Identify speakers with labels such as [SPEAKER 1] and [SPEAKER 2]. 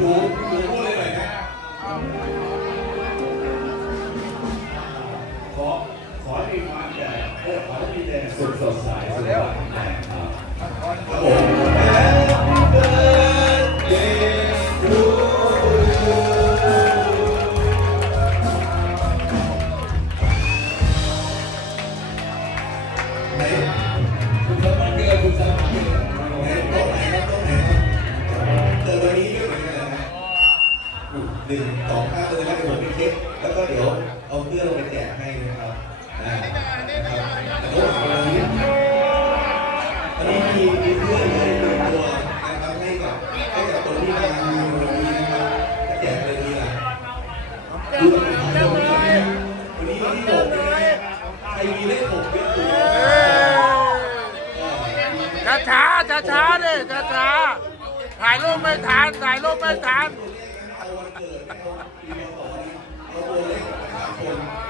[SPEAKER 1] หูหูพูดเลยหน่อยนะ
[SPEAKER 2] ขอขอให้มีความใหญ่เออขอให้มีแต่สุขสดใสสุขภาพแข็งแรงครับ
[SPEAKER 1] ครับผม Happy birthday to you ไหน หนึ่งสองห้าเลยนะเดี๋ยวผมไปเช็คแล้วก็เดี๋ยวเอาเพื่อนลงไปแจกให้นะครับนะครับแต่ก็หวังวันนี้วันนี้มีมีเพื่อนเลยหนึ่งตัวนะครับให้กับให้กับคนที่มาดูวันนี้นะครับแจกเลยดีละดูป็นทางวันนี้วันนี้วันที่หกใช่ไหมใครมีเลขหกเยอะสุด
[SPEAKER 3] ช้าช้าช้าช้าดิช้าช้าถ่ายรูปไม่ทันถ่ายรูปไม่ทัน
[SPEAKER 1] วันเกิดนะเรับปีพศนี้เราตัวเลขห้าคน